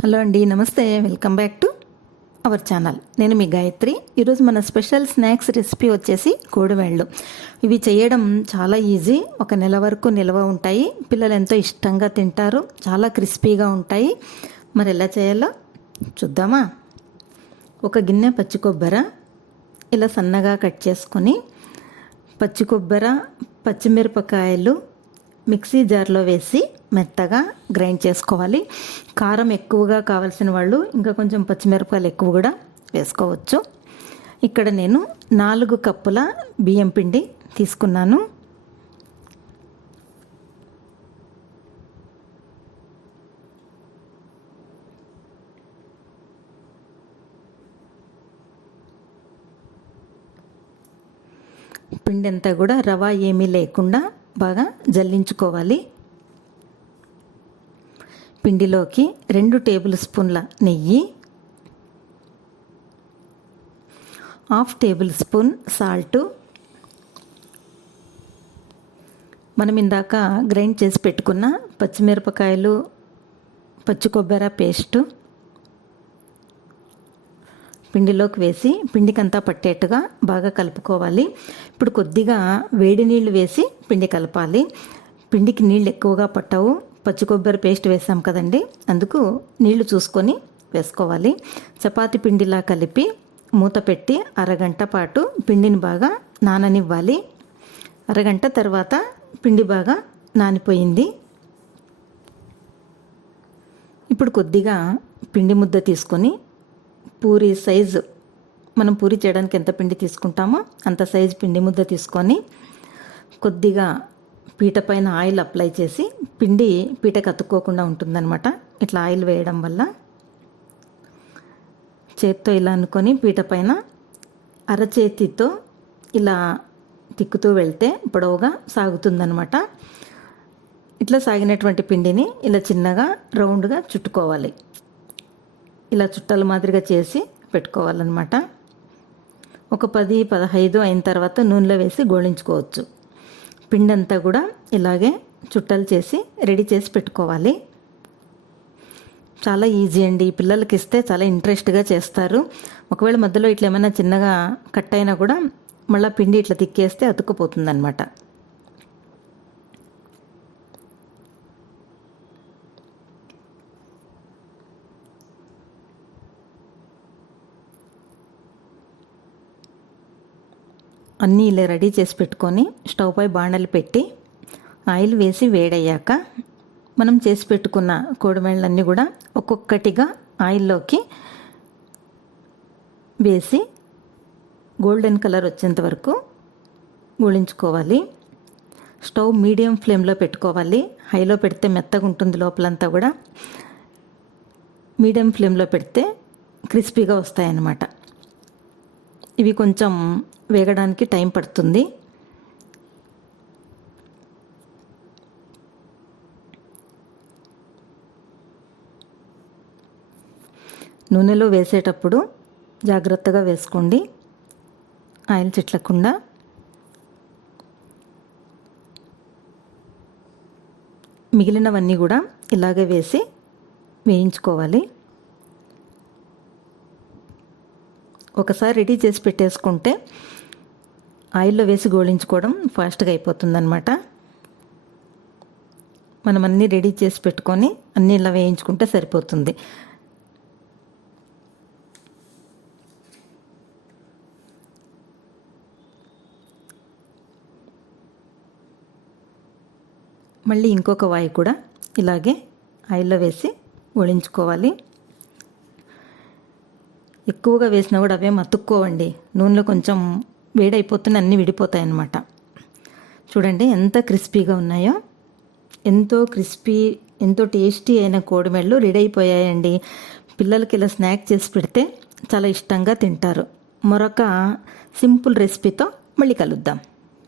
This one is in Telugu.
హలో అండి నమస్తే. Welcome back to our channel. నేను మీ గాయత్రి. ఈరోజు మన స్పెషల్ స్నాక్స్ రెసిపీ వచ్చేసి కోడివేళ్ళు. ఇవి చేయడం చాలా ఈజీ. ఒక నెల వరకు నిల్వ ఉంటాయి. పిల్లలు ఎంతో ఇష్టంగా తింటారు. చాలా క్రిస్పీగా ఉంటాయి. మరి ఎలా చేయాలో చూద్దామా? ఒక గిన్నె పచ్చి కొబ్బరి ఇలా సన్నగా కట్ చేసుకొని పచ్చి కొబ్బరి పచ్చిమిరపకాయలు మిక్సీ జార్లో వేసి మెత్తగా గ్రైండ్ చేసుకోవాలి. కారం ఎక్కువగా కావాల్సిన వాళ్ళు ఇంకా కొంచెం పచ్చిమిరపకాయలు ఎక్కువ కూడా వేసుకోవచ్చు. ఇక్కడ నేను నాలుగు కప్పుల బియ్యం పిండి తీసుకున్నాను. పిండి అంతా కూడా రవ ఏమీ లేకుండా బాగా జల్లించుకోవాలి. పిండిలోకి రెండు టేబుల్ స్పూన్ల నెయ్యి హాఫ్ టేబుల్ స్పూన్ సాల్టు. మనం ఇందాక గ్రైండ్ చేసి పెట్టుకున్న పచ్చిమిరపకాయలు పచ్చి కొబ్బరి పేస్టు పిండిలోకి వేసి పిండికంతా పట్టేట్టుగా బాగా కలుపుకోవాలి. ఇప్పుడు కొద్దిగా వేడి నీళ్ళు వేసి పిండి కలపాలి. పిండికి నీళ్ళు ఎక్కువగా పట్టవు. పచ్చి కొబ్బరి పేస్ట్ వేసాం కదండి. అందుకు నీళ్ళు చూసుకొని వేసుకోవాలి. చపాతి పిండిలా కలిపి మూత పెట్టి అరగంట పాటు పిండిని బాగా నాననివ్వాలి. అరగంట తర్వాత పిండి బాగా నానిపోయింది. ఇప్పుడు కొద్దిగా పిండి ముద్ద తీసుకొని పూరి సైజు మనం పూరి చేయడానికి ఎంత పిండి తీసుకుంటామో అంత సైజు పిండి ముద్ద తీసుకొని కొద్దిగా పీట పైన ఆయిల్ అప్లై చేసి పిండి పీట కత్తుక్కోకుండా ఉంటుందన్నమాట. ఇట్లా ఆయిల్ వేయడం వల్ల చేత్తో ఇలా అనుకొని పీట పైన అరచేతితో ఇలా తిక్కుతూ వెళ్తే పొడవుగా సాగుతుందనమాట ఇట్లా సాగినటువంటి పిండిని ఇలా చిన్నగా రౌండ్గా చుట్టుకోవాలి. ఇలా చుట్టల మాదిరిగా చేసి పెట్టుకోవాలన్నమాట. ఒక పది పదహైదు అయిన తర్వాత నూనెలో వేసి గోళించుకోవచ్చు. పిండి అంతా కూడా ఇలాగే చుట్టలు చేసి రెడీ చేసి పెట్టుకోవాలి. చాలా ఈజీ అండి. పిల్లలకి ఇస్తే చాలా ఇంట్రెస్ట్గా చేస్తారు. ఒకవేళ మధ్యలో ఇట్లా ఏమైనా చిన్నగా కట్ అయినా కూడా మళ్ళీ పిండి ఇట్లా తిక్కేస్తే అతుక్కుపోతుంది అనమాట అన్నీ ఇలా రెడీ చేసి పెట్టుకొని స్టవ్ పై బాణలు పెట్టి ఆయిల్ వేసి వేడయ్యాక మనం చేసి పెట్టుకున్న కోడిమెళ్ళన్నీ కూడా ఒక్కొక్కటిగా ఆయిల్లోకి వేసి గోల్డెన్ కలర్ వచ్చేంత వరకు గోళించుకోవాలి. స్టవ్ మీడియం ఫ్లేమ్లో పెట్టుకోవాలి. హైలో పెడితే మెత్తగా ఉంటుంది లోపలంతా కూడా. మీడియం ఫ్లేమ్లో పెడితే క్రిస్పీగా వస్తాయన్నమాట. ఇవి కొంచెం వేగడానికి టైం పడుతుంది. నూనెలో వేసేటప్పుడు జాగ్రత్తగా వేసుకోండి. ఆయిల్ చిట్లకుండా. మిగిలినవన్నీ కూడా ఇలాగే వేసి వేయించుకోవాలి. ఒకసారి రెడీ చేసి పెట్టేసుకుంటే ఆయిల్లో వేసి గోళించుకోవడం ఫాస్ట్గా అయిపోతుందన్నమాట. మనం అన్నీ రెడీ చేసి పెట్టుకొని అన్నీ ఇలా వేయించుకుంటే సరిపోతుంది. మళ్ళీ ఇంకొక వాయి కూడా ఇలాగే ఆయిల్లో వేసి ఒళించుకోవాలి ఎక్కువగా వేసినా కూడా అవే మతుక్కోవండి. నూనెలో కొంచెం వేడైపోతున్న అన్నీ విడిపోతాయి అన్నమాట చూడండి ఎంత క్రిస్పీగా ఉన్నాయో. ఎంతో క్రిస్పీ ఎంతో టేస్టీ అయిన కోడిమెళ్ళు రెడీ అయిపోయాయండి. పిల్లలకి ఇలా స్నాక్ చేసి పెడితే చాలా ఇష్టంగా తింటారు. మరొక సింపుల్ రెసిపీతో మళ్ళీ కలుద్దాం.